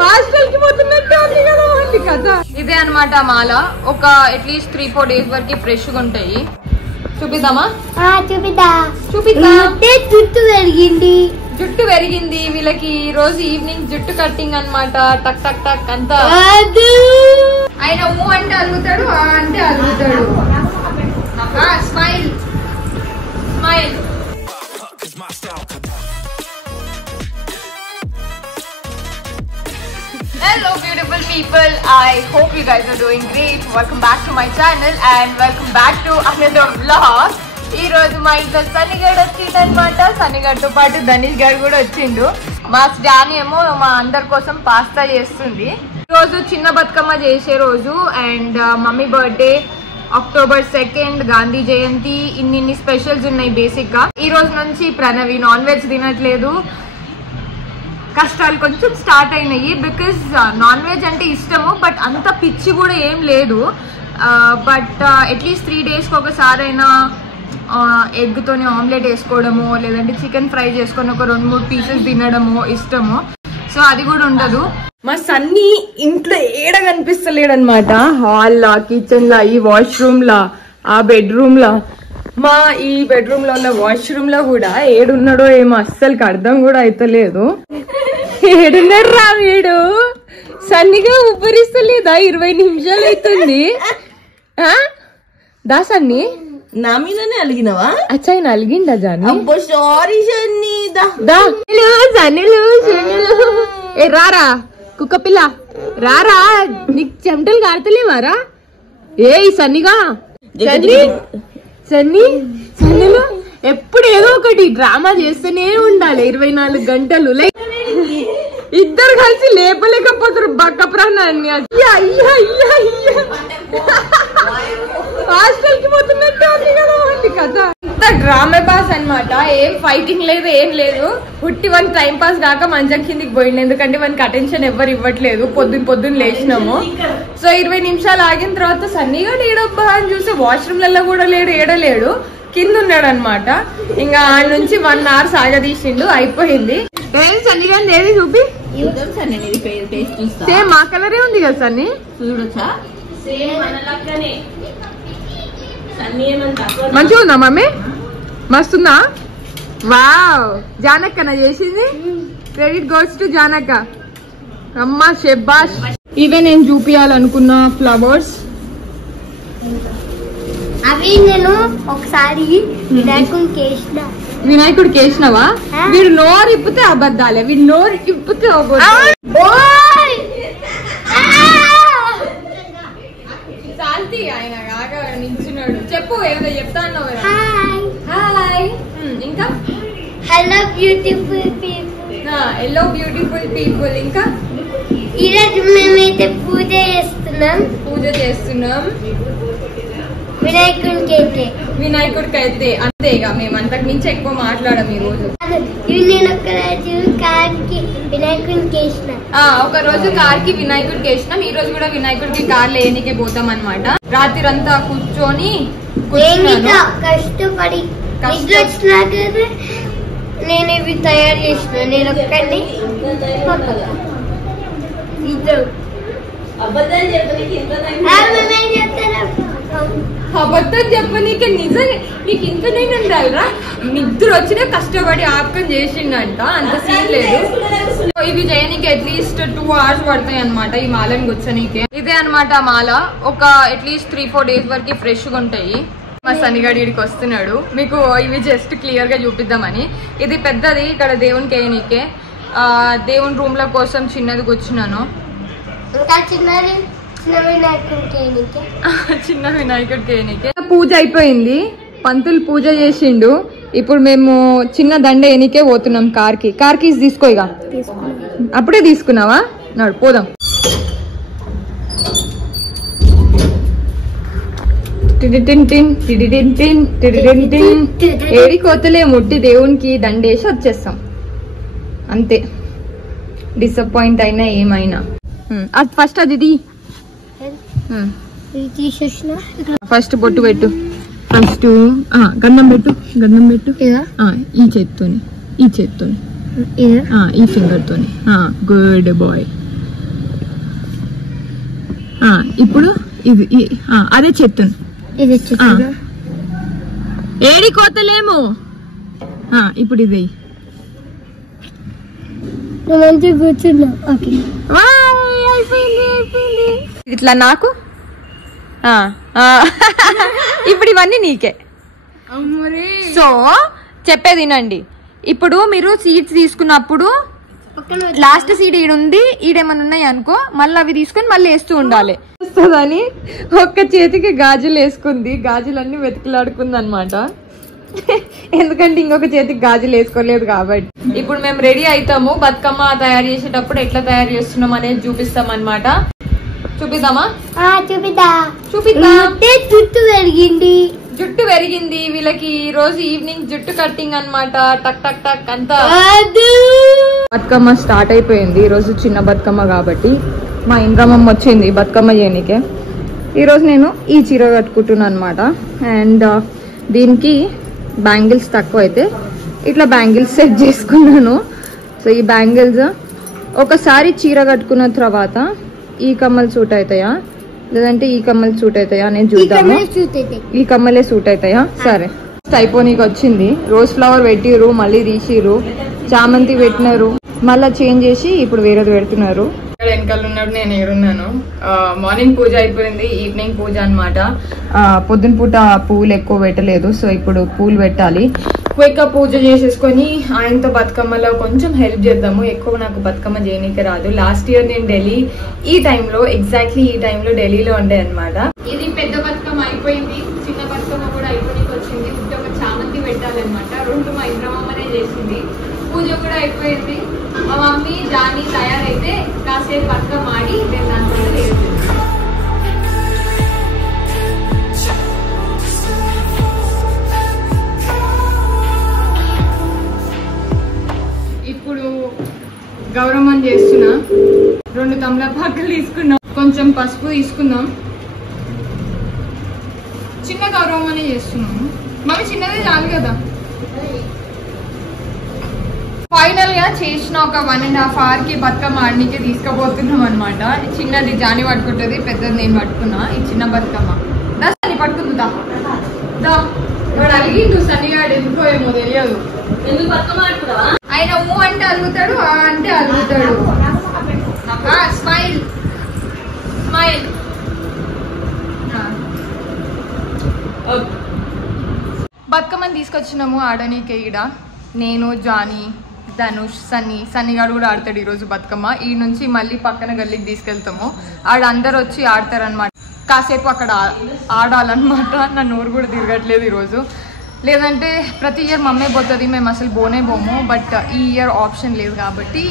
Hostel కి పోతున్నట్టు ఉంది కదా అండి కదా. ఇదే అనమాట మాల. ఒక అట్లీస్ట్ 3-4 డేస్ వరకు ఫ్రెష్ గా ఉంటాయి. చూపిద్దామా? జుట్టు పెరిగింది వీళ్ళకి. ఈ రోజు ఈవినింగ్ జుట్టు కట్టింగ్ అనమాట. టక్ టక్ టక్ అంతా. ఆయన ఊ అంటే అలుగుతాడు, ఆ అంటే అలుగుతాడు. Smile smile. Hello beautiful people, I hope you guys are doing great. Welcome back to my channel and welcome back to another vlog. ఈ రోజు మా ఇంట్లో సన్నిగాడు వచ్చిండు అనమాట. సన్నిగాడితో పాటు ధనీష్ గారు కూడా వచ్చిండు. మా జాని ఏమో మా అందరి కోసం పాస్తా చేస్తుంది. ఈ రోజు చిన్న బతుకమ్మ చేసే రోజు and mummy birthday, October 2nd Gandhi Jayanti. ఇన్ని స్పెషల్స్ ఉన్నాయి బేసిక్ గా. ఈ రోజు నుంచి ప్రణవి నాన్ వెజ్ తినట్లేదు. కష్టాలు కొంచెం స్టార్ట్ అయినాయి. బికాస్ నాన్ వెజ్ అంటే ఇష్టము, బట్ అంత పిచ్చి కూడా ఏం లేదు. బట్ అట్లీస్ట్ 3 డేస్కి ఒకసారి అయినా ఎగ్ తోని ఆమ్లెట్ వేసుకోవడము, లేదంటే చికెన్ ఫ్రై చేసుకొని ఒక 2-3 పీసెస్ తినడము ఇష్టము. సో అది కూడా ఉండదు. మా సన్నీ ఇంట్లో ఏడ కనిపిస్తలేడు అనమాట. హాల్ లా, కిచెన్ లా, ఈ వాష్రూమ్ లా, ఆ బెడ్రూమ్ లా. మా ఈ బెడ్రూమ్ లో ఉన్న వాష్రూమ్ లో కూడా ఏడున్నాడో ఏమో అస్సలకి అర్థం కూడా అయితలేదు. ఏడున్నాడు రా వీడు. సన్నిగా ఉబ్బరిస్తలేదా? 20 నిమిషాలు అవుతుంది. దా సన్ని, నా మీదనే అలిగినవా? అచ్చా ఆయన అలిగిండా జాని? సారీ సన్నీ. ఏ రారా కుక్క పిల్ల, రారా. నీకు చెమటలు కాడతలేవారా? ఏ సన్నిగా సన్నీ సన్నీలో ఎప్పుడు ఏదో ఒకటి డ్రామా చేస్తూనే ఉండాలి 24 గంటలు. లైక్ ఇద్దరు కలిసి లేపలేకపోతారు బక్క ప్రాణాన్ని. హాస్టల్ కి పోతున్నట్టు ఉంది కదా అండి కదా. ఇంత డ్రామా పాస్ అనమాట. ఏం ఫైటింగ్ లేదు, ఏం లేదు. పుట్టి వన్ టైం పాస్ కాక మంచం కిందికి పోయింది. ఎందుకంటే మనకి అటెన్షన్ ఎవరు ఇవ్వట్లేదు. పొద్దున్న లేచినాము. సో 20 నిమిషాలు ఆగిన తర్వాత సన్నీగా ఏడబ్బా అని చూస్తే వాష్రూమ్లలో కూడా లేడు, ఏడలేడు, కింద ఉన్నాడు అనమాట. ఇంకా ఆడ నుంచి 1 hour సాగదీసిండు. అయిపోయింది. ఏం సన్నీగా ఏది చూపి. సేమ్ మా కలరే ఉంది కదా సన్నీ. చూడొచ్చా? మంచిగా ఉందా మమ్మీ? మస్తుందా? వావ్. జానక్కన చేసింది. Credit goes to జానక్క. అమ్మా షెబ్బాష్. ఇవే నేను చూపించాలనుకున్న ఫ్లవర్స్. అవి నేను ఒకసారి వినాయకుడికి వేసినవా? వీడు నోరు ఇప్పితే అబద్ధాలే. వీడు నోరు ఇప్పితే శాంతి. ఆయన కాగా నించున్నాడు. చెప్పు, ఏదో చెప్తా అన్నావు. హాయ్. ఇంకా hello beautiful people. Hello beautiful people. ఇంకా ఈరోజు మేమైతే పూజ చేస్తున్నాం వినాయకుడికి అయితే. అంతేగా, మేము అంతకు మించి ఎక్కువ మాట్లాడము ఈ రోజు. నేను ఒక రోజు కార్ కి వినాయకుడికి వేసినాం. ఈ రోజు కూడా వినాయకుడికి కార్ లేనికే పోతాం అనమాట. రాత్రి అంతా కూర్చొని కష్టపడి నేను ఇవి తయారు చేసిన. నేను ఒక్కడిని అబద్ధం చెప్పనీకే నిజంగా నీకు ఇంతనైనా ఉండాలిరా. నిద్ర వచ్చినా కష్టపడి ఆపకం చేసిండంట. అంత సీన్ లేదు. ఇవి చేయనీకి అట్లీస్ట్ 2 hours పడతాయి అనమాట. ఈ మాలని గుచ్చనీకే. ఇదే అనమాట మాల. ఒక అట్లీస్ట్ 3-4 డేస్ వరకు ఫ్రెష్ గా ఉంటాయి. మా సన్నిగాడి ఇడికి వస్తున్నాడు. మీకు ఇవి జస్ట్ క్లియర్ గా చూపిద్దామని. ఇది పెద్దది. ఇక్కడ దేవునికి వేయనీకే. దేవుని రూమ్ ల కోసం చిన్నది కూర్చున్నాను. చిన్న వినాయకుడికి వేయనీకే. పూజ అయిపోయింది. పంతులు పూజ చేసిండు. ఇప్పుడు మేము చిన్న దండ వేయనీకే పోతున్నాం. కార్ కీస్ తీసుకో. ఇక అప్పుడే తీసుకున్నావా? నాడు పోదాం. ఏడి కోతలే ముట్టి దేవునికి దండేసి వచ్చేస్తాం అంతే. డిసప్పాయింట్ అయినా ఏమైనా. అది ఫస్ట్ అది ఫస్ట్ బొట్టు పెట్టు. ఫస్ట్ గంధం పెట్టు. ఈ చేత్తోని ఈ ఫింగర్ తోని గుడ్ బాయ్. ఇప్పుడు ఇది అదే చెప్తాను, ఏడి కోతలేము. ఇప్పుడు ఇది ఇట్లా నాకు. ఇప్పుడు ఇవన్నీ నీకే. సో చెప్పేది వినండి. ఇప్పుడు మీరు సీడ్స్ తీసుకున్నప్పుడు లాస్ట్ సీడ్ ఈడుంది, ఈడేమన్నా ఉన్నాయి అనుకో, మళ్ళీ అవి తీసుకొని మళ్ళీ వేస్తూ ఉండాలి. వస్తుందని ఒక్క చేతికి గాజులు వేసుకుంది, గాజులన్నీ వెతికిలాడుకుంది అనమాట. ఎందుకంటే ఇంకొక చేతికి గాజులు వేసుకోలేదు కాబట్టి. ఇప్పుడు మేము రెడీ అవుతాము. బతుకమ్మ తయారు చేసేటప్పుడు ఎట్లా తయారు చేస్తున్నాం అనేది చూపిస్తాం అనమాట. చూపిద్దామా? చూపిద్దాం. జుట్టు పెరిగింది వీళ్ళకి. ఈ రోజు ఈవినింగ్ జుట్టు కట్టింగ్ అనమాట. టక్ టక్ టక్ అంతా. బతుకమ్మ స్టార్ట్ అయిపోయింది. ఈ రోజు చిన్న బతుకమ్మ కాబట్టి మా ఇంద్రమ్మ వచ్చింది బతుకమ్మ చేయనికే. ఈరోజు నేను ఈ చీర కట్టుకుంటున్నాను అనమాట. అండ్ దీనికి బ్యాంగిల్స్ తక్కువ అయితే ఇట్లా బ్యాంగిల్స్ సెట్ చేసుకున్నాను. సో ఈ బ్యాంగిల్స్ ఒకసారి చీర కట్టుకున్న తర్వాత ఈ కమ్మలు సూట్ అవుతాయా లేదంటే ఈ కమ్మలు సూట్ అవుతాయా అనేది చూద్దాము. ఈ కమ్మలే సూట్ అవుతాయా? సరే. అయిపోనీకి వచ్చింది. రోజ్ ఫ్లవర్ పెట్టిరు, మళ్ళీ తీసిరు, చామంతి పెట్టినారు, మళ్ళీ చేంజ్ చేసి ఇప్పుడు వేరేది పెడుతున్నారు. ఇక్కడ వెనకాల ఉన్నాడు, నేను ఏడున్నాను. మార్నింగ్ పూజ అయిపోయింది, ఈవినింగ్ పూజ అనమాట. పొద్దున పూట పూలు ఎక్కువ పెట్టలేదు, సో ఇప్పుడు పూలు పెట్టాలి. క్విక్ గా పూజ చేసేసుకొని ఆయనతో బతుకమ్మలో కొంచెం హెల్ప్ చేద్దాము. ఎక్కువ నాకు బతుకమ్మ చేయనీకే రాదు. లాస్ట్ ఇయర్ నేను ఢిల్లీ ఈ టైంలో ఎగ్జాక్ట్లీ ఈ టైంలో ఢిల్లీలో ఉండే అనమాట. ఇది పెద్ద బతుకమ్మ అయిపోయింది, చిన్న బతుకమ్మ కూడా అయిపోయినకి వచ్చింది. ఒక చామంతి పెట్టాలన్నమాట. రెండు మా ఇంద్రమ్మనే చేసింది. పూజ కూడా అయిపోయింది. మా మమ్మీ జానీ తయారైతే కాసేపు బతుకమ్మ ఆడి నేను దాంట్లో చేసింది. ఇప్పుడు గౌరమ్మని చేస్తున్నా. 2 తమలపాకులు తీసుకున్నాం, కొంచెం పసుపు తీసుకుందాం. చిన్న గౌరమ్మని చేస్తున్నాము. మమ్మీ చిన్నదే చాలు కదా. ఫైనల్ గా చేసిన ఒక 1.5 hour కి బతుకమ్మ ఆడనీకి తీసుకుపోతున్నాం అనమాట. చిన్నది జాని పట్టుకుంటుంది, పెద్దది నేను పట్టుకున్నా. ఈ చిన్న బతుకమ్మ దాన్ని పట్టుకుందా వాడు అడిగి నువ్వు సన్నిగాడు ఎందుకో ఏమో తెలియదు. ఎందుకు బతుకమ్మ ఆడుతున్నావా? ఆయన ఊ అంటే అలుగుతాడు, ఆ అంటే అలుగుతాడు. Smile smile. బతుకమ్మని తీసుకొచ్చినాము ఆడనీకే. ఈడ నేను, జానీ, ధనుష్, సన్నిగాడు కూడా ఆడతాడు ఈరోజు బతుకమ్మ. ఈ నుంచి మళ్ళీ పక్కన గల్లీకి తీసుకెళ్తాము. ఆడ అందరు వచ్చి ఆడతారనమాట. కాసేపు అక్కడ ఆడాలన్నమాట. నా నోరు కూడా తిరగట్లేదు ఈరోజు. లేదంటే ప్రతి ఇయర్ మమ్మీ పోతుంది, మేము అసలు బోనే పోము. బట్ ఈ ఇయర్ ఆప్షన్ లేదు కాబట్టి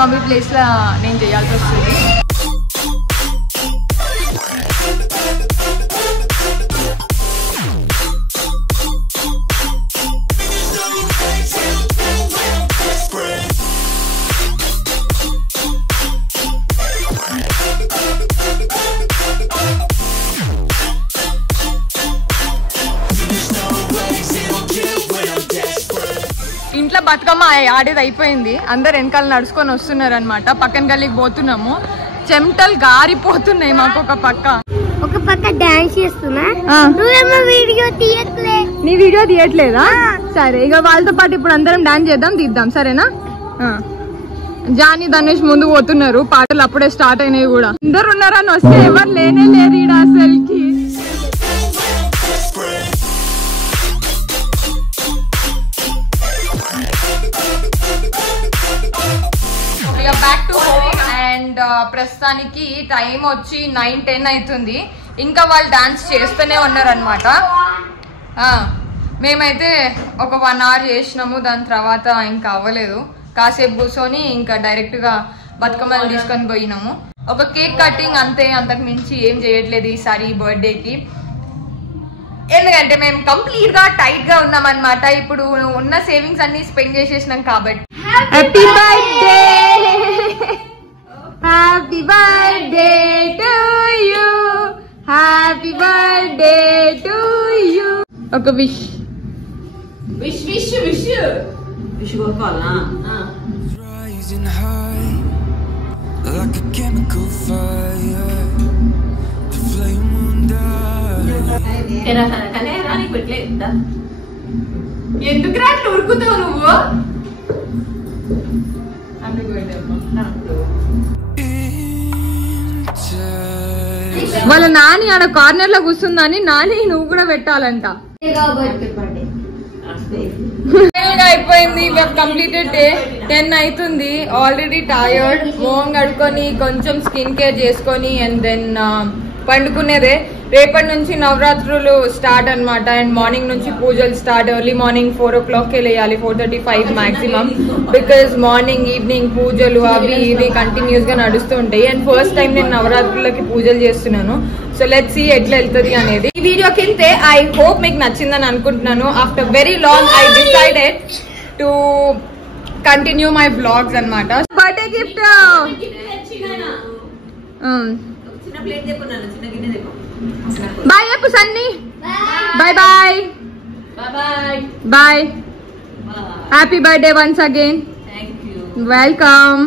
మమ్మీ ప్లేస్లో నేను చేయాల్సి వస్తుంది. ఇంట్లో బతుకమ్మ ఆడేది అయిపోయింది. అందరు వెనకాల నడుచుకొని వస్తున్నారు అనమాట. పక్కన గల్లీకి పోతున్నాము. చెమటలు గారిపోతున్నాయి మాకు. ఒక పక్క డాన్స్ చేస్తున్నా. వీడియో తీయట్లే. నీ వీడియో తీయట్లేదా? సరే, ఇక వాళ్ళతో పాటు ఇప్పుడు అందరం డాన్స్ చేద్దాం, తీద్దాం. సరేనా? జానీ, ధనుష్ ముందు పోతున్నారు. పాటలు అప్పుడే స్టార్ట్ అయినాయి కూడా. అందరు ఉన్నారని వస్తే ఎవరు లేనే లేరు ఈడ అసలుకి. Back to home. అండ్ ప్రస్తుతానికి టైం వచ్చి 9-10 అవుతుంది. ఇంకా వాళ్ళు డాన్స్ చేస్తూనే ఉన్నారనమాట. మేమైతే ఒక 1 hour చేసినాము. దాని తర్వాత ఇంకా అవ్వలేదు. కాసేపు కూర్చొని ఇంకా డైరెక్ట్ గా బతుకమ్మలు తీసుకొని పోయినాము. ఒక కేక్ కటింగ్ అంతే, అంతకు మించి ఏం చేయట్లేదు ఈసారి బర్త్డేకి. ఎందుకంటే మేము కంప్లీట్ గా టైట్ గా ఉన్నాం అనమాట. ఇప్పుడు ఉన్న సేవింగ్స్ అన్ని స్పెండ్ చేసేసినాం కాబట్టి. Happy birthday, happy birthday to you, happy birthday to you. ఒక wish wish wish wish fish కొనుక్కోవాలా rising high like a chemical fire. The flame won't die. కానీ రానికి పెట్టలేదు ఎందుకు రాట్లు ఉరుకుతావు నువ్వు? వాళ్ళ నాని ఆడ కార్నర్ లో కూర్చుందని నాని నువ్వు కూడా పెట్టాలంట. అయిపోయింది, కంప్లీటెడ్ డే 10 అవుతుంది. Already tired. మోహం కడుక్కొని కొంచెం స్కిన్ కేర్ చేసుకొని అండ్ దెన్ పండుకునేదే. రేపటి నుంచి నవరాత్రులు స్టార్ట్ అన్నమాట. అండ్ మార్నింగ్ నుంచి పూజలు start. Early morning 4 o'clock లేయాలి, 4:35 maximum. Because morning evening పూజలు అవి ఇవి కంటిన్యూస్ గా నడుస్తూ ఉంటాయి. అండ్ ఫస్ట్ టైం నేను నవరాత్రులకి పూజలు చేస్తున్నాను. సో లెట్స్ సీ ఎట్లా వెళ్తుంది అనేది. ఈ వీడియో కింద ఐ హోప్ మీకు నచ్చిందని అనుకుంటున్నాను. After very long I decided to continue my blogs అన్నమాట. బర్త్డే గిఫ్ట్ చిన్న ప్లేట్ తెప్పున్నాను, చిన్న గిన్నె తెప్పు. బాయ్ చెప్పు Sunny. Bye bye bye. Happy birthday once again. Thank you. Welcome.